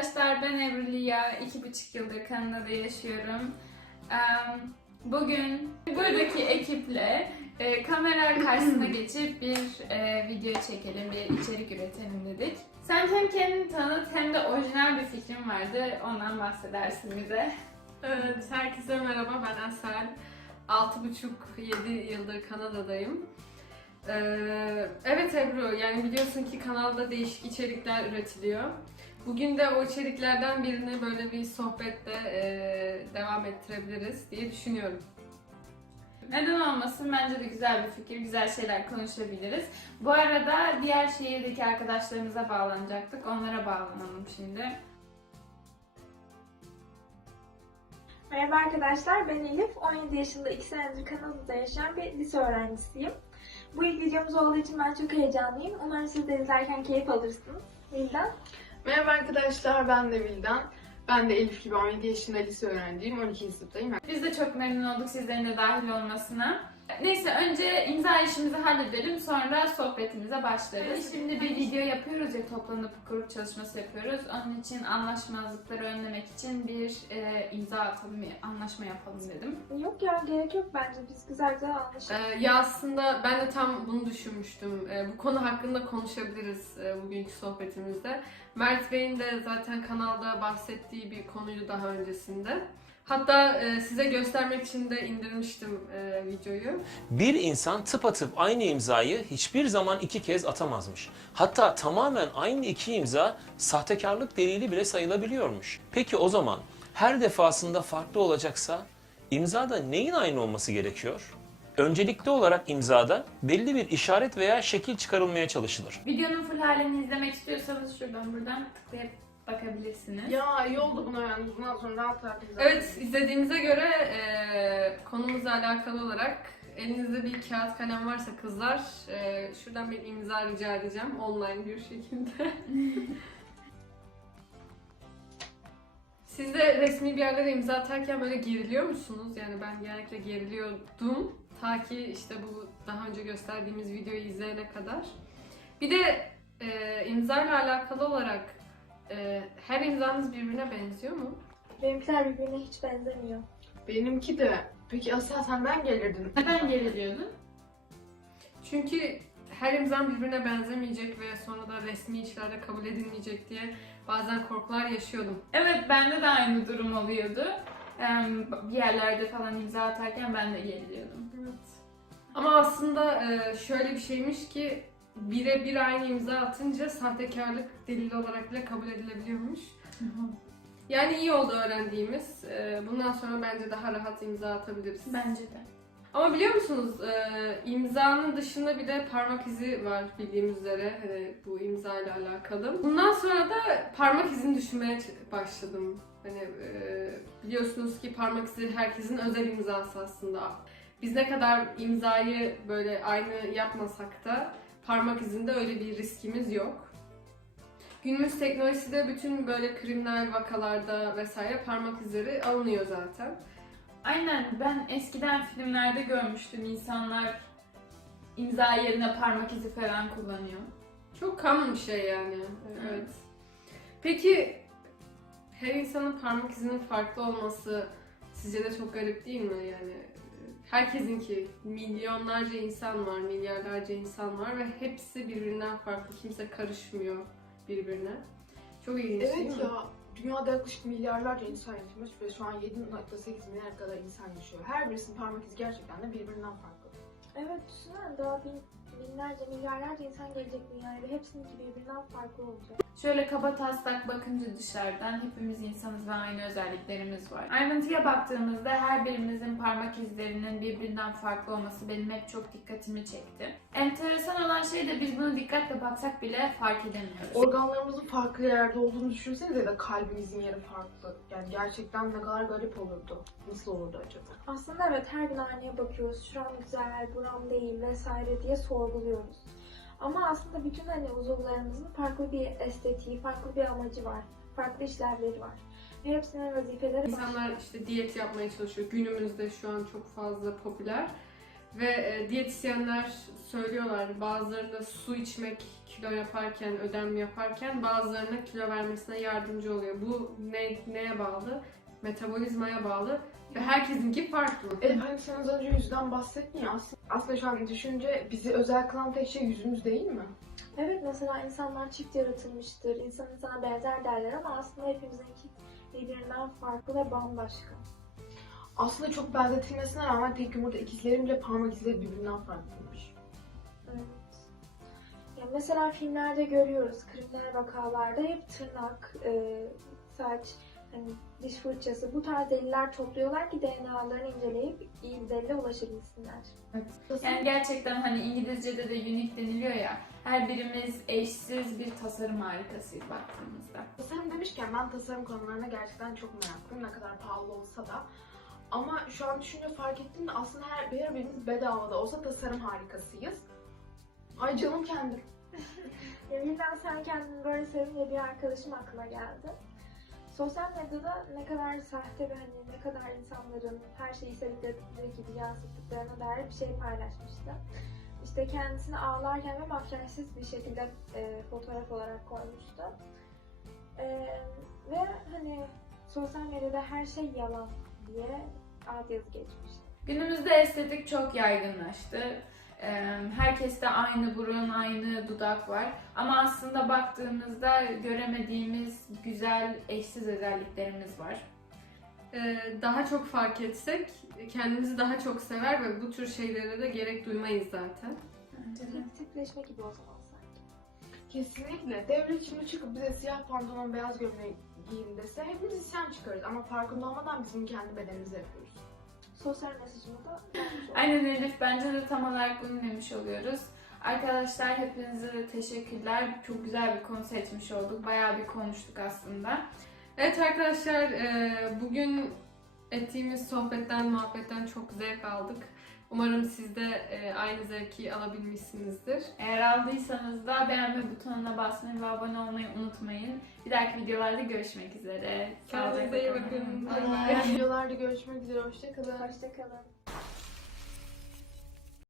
arkadaşlar, ben Ebru Liya. İki buçuk yıldır Kanada'da yaşıyorum. Bugün buradaki ekiple e, kamera karşısına geçip bir e, video çekelim, bir içerik üretelim dedik. Sen hem kendini tanıt hem de orijinal bir fikrin vardı. Ondan bahsedersin bize. Evet, herkese merhaba. Ben Asel. 6,5-7 yıldır Kanada'dayım. Ee, evet Ebru, yani biliyorsun ki kanalda değişik içerikler üretiliyor. Bugün de o içeriklerden birini böyle bir sohbette e, devam ettirebiliriz diye düşünüyorum. Neden olmasın? Bence de güzel bir fikir, güzel şeyler konuşabiliriz. Bu arada diğer şehirdeki arkadaşlarımıza bağlanacaktık. Onlara bağlanalım şimdi. Merhaba arkadaşlar, ben Elif. 17 yaşında 2 senedir Kanada'da yaşayan bir lise öğrencisiyim. Bu ilk videomuz olduğu için ben çok heyecanlıyım. Umarım siz de izlerken keyif alırsınız. Vildan. Merhaba arkadaşlar, ben de Vildan. Ben de Elif gibi 17 yaşında lise öğrenciyim, 12. sınıftayım. Biz de çok memnun olduk sizlerin de dahil olmasına. Neyse önce imza işimizi halledelim sonra sohbetimize başlarız. Şimdi bir video yapıyoruz ya toplanıp grup çalışması yapıyoruz. Onun için anlaşmazlıkları önlemek için bir e, imza atalım, anlaşma yapalım dedim. Yok ya gerek yok bence. Biz güzel güzel anlaşalım. Ee, ya aslında ben de tam bunu düşünmüştüm. Ee, bu konu hakkında konuşabiliriz e, bugünkü sohbetimizde. Mert Bey'in de zaten kanalda bahsettiği bir konuydu daha öncesinde. Hatta e, size göstermek için de indirmiştim e, videoyu. Bir insan tıpatıp aynı imzayı hiçbir zaman iki kez atamazmış. Hatta tamamen aynı iki imza sahtekarlık delili bile sayılabiliyormuş. Peki o zaman her defasında farklı olacaksa imzada neyin aynı olması gerekiyor? Öncelikli olarak imzada belli bir işaret veya şekil çıkarılmaya çalışılır. Videonun full halini izlemek istiyorsanız şuradan buradan tıklayıp bakabilirsiniz. Ya iyi oldu bunu öğrendim. Bundan sonra rahat rahat güzel. Evet, izlediğinize göre e, konumuzla alakalı olarak elinizde bir kağıt kalem varsa kızlar e, şuradan bir imza rica edeceğim online bir şekilde. Siz de resmi bir yerlere imza atarken böyle geriliyor musunuz? Yani ben genellikle geriliyordum. Ta ki işte bu daha önce gösterdiğimiz videoyu izleyene kadar. Bir de e, imza ile alakalı olarak e, her imzanız birbirine benziyor mu? Benimkiler birbirine hiç benzemiyor. Benimki de. Peki Asya senden gelirdin. Neden geriliyordun? Çünkü her imzam birbirine benzemeyecek ve sonra da resmi işlerde kabul edilmeyecek diye bazen korkular yaşıyordum. Evet bende de aynı durum oluyordu. Bir yerlerde falan imza atarken ben de geriliyordum. Evet. Ama aslında e, şöyle bir şeymiş ki birebir aynı imza atınca sahtekarlık delili olarak bile kabul edilebiliyormuş. Yani iyi oldu öğrendiğimiz. E, Bundan sonra bence daha rahat imza atabiliriz. Bence de. Ama biliyor musunuz e, imzanın dışında bir de parmak izi var bildiğimiz üzere hani bu imza ile alakalı. Bundan sonra da parmak izini düşünmeye başladım. Hani e, biliyorsunuz ki parmak izi herkesin özel imzası aslında. Biz ne kadar imzayı böyle aynı yapmasak da parmak izinde öyle bir riskimiz yok. Günümüz teknolojisi de bütün böyle kriminal vakalarda vesaire parmak izleri alınıyor zaten. Aynen ben eskiden filmlerde görmüştüm insanlar imza yerine parmak izi falan kullanıyor. Çok common bir şey yani. Evet. Peki her insanın parmak izinin farklı olması sizce de çok garip değil mi? Yani herkesinki milyonlarca insan var, milyarlarca insan var ve hepsi birbirinden farklı. Kimse karışmıyor birbirine. Çok ilginç değil Evet mi? ya, dünyada yaklaşık milyarlarca insan yaşamış ve şu an 7.8 milyar kadar insan yaşıyor. Her birisinin parmak izi gerçekten de birbirinden farklı. Evet düşünsene daha bin, binlerce, milyarlarca insan gelecek dünyaya ve hepsininki birbirinden farklı olacak. Şöyle kaba taslak bakınca dışarıdan hepimiz insanız ve aynı özelliklerimiz var. Ayrıntıya baktığımızda her birimizin parmak izlerinin birbirinden farklı olması benim hep çok dikkatimi çekti. Enteresan olan şey de biz bunu dikkatle baksak bile fark edemiyoruz. Organlarımızın farklı yerde olduğunu düşünsenize de kalbimizin yeri farklı. Yani gerçekten ne kadar garip olurdu. Nasıl olurdu acaba? Aslında evet her gün aynaya bakıyoruz. Şuram güzel, buram değil vesaire diye sorguluyoruz. Ama aslında bütün hani uzuvlarımızın farklı bir estetiği, farklı bir amacı var. Farklı işlevleri var. Ve hepsinin vazifeleri var. İnsanlar işte diyet yapmaya çalışıyor. Günümüzde şu an çok fazla popüler. Ve e, diyetisyenler söylüyorlar bazılarında su içmek kilo yaparken, ödem yaparken bazılarına kilo vermesine yardımcı oluyor. Bu ne, neye bağlı? Metabolizmaya bağlı ve herkesinki farklı. Evet hani sen az önce yüzden bahsettin ya aslında, aslında şu an düşünce bizi özel kılan tek şey yüzümüz değil mi? Evet mesela insanlar çift yaratılmıştır, insan insana benzer derler ama aslında hepimizinki birbirinden farklı ve bambaşka. Aslında çok benzetilmesine rağmen tek yumurta ikizlerin bile parmak izleri birbirinden farklıymış. Evet. Ya mesela filmlerde görüyoruz, kriminal vakalarda hep tırnak, e, saç, hani diş fırçası bu tarz deliller topluyorlar ki DNA'larını inceleyip iyi bir delile ulaşabilsinler. Yani gerçekten hani İngilizce'de de unique deniliyor ya. Her birimiz eşsiz bir tasarım harikasıyız baktığımızda. Tasarım demişken ben tasarım konularına gerçekten çok meraklıyım ne kadar pahalı olsa da. Ama şu an düşünce fark ettim de aslında her, her birimiz bedava da olsa tasarım harikasıyız. Ay canım kendim. Ya birden sen kendini böyle sevince bir arkadaşım aklıma geldi. Sosyal medyada ne kadar sahte ve hani ne kadar insanların her şeyi istedikleri gibi yansıttıklarına dair bir şey paylaşmıştı. İşte kendisini ağlarken ve makyajsız bir şekilde e, fotoğraf olarak koymuştu. E, ve hani sosyal medyada her şey yalan diye alt yazı geçmişti. Günümüzde estetik çok yaygınlaştı. Herkeste aynı burun, aynı dudak var. Ama aslında baktığımızda göremediğimiz güzel, eşsiz özelliklerimiz var. Daha çok fark etsek kendimizi daha çok sever ve bu tür şeylere de gerek duymayız zaten. Tip- Tipleşme gibi o zaman sanki. Kesinlikle. Devlet şimdi çıkıp bize siyah pantolon, beyaz gömlek giyin dese hepimiz isyan çıkarız. Ama farkında olmadan bizim kendi bedenimizi yapıyoruz. Sosyal mesajımı da. Aynen Elif, bence de tam olarak bunu demiş oluyoruz. Arkadaşlar hepinize de teşekkürler. Çok güzel bir konu seçmiş olduk. Bayağı bir konuştuk aslında. Evet arkadaşlar e, bugün ettiğimiz sohbetten, muhabbetten çok zevk aldık. Umarım siz de e, aynı zevki alabilmişsinizdir. Eğer aldıysanız da beğenme butonuna basmayı ve abone olmayı unutmayın. Bir dahaki videolarda görüşmek üzere. Kendinize iyi bakın. Videolarda görüşmek üzere. Hoşçakalın. Hoşçakalın.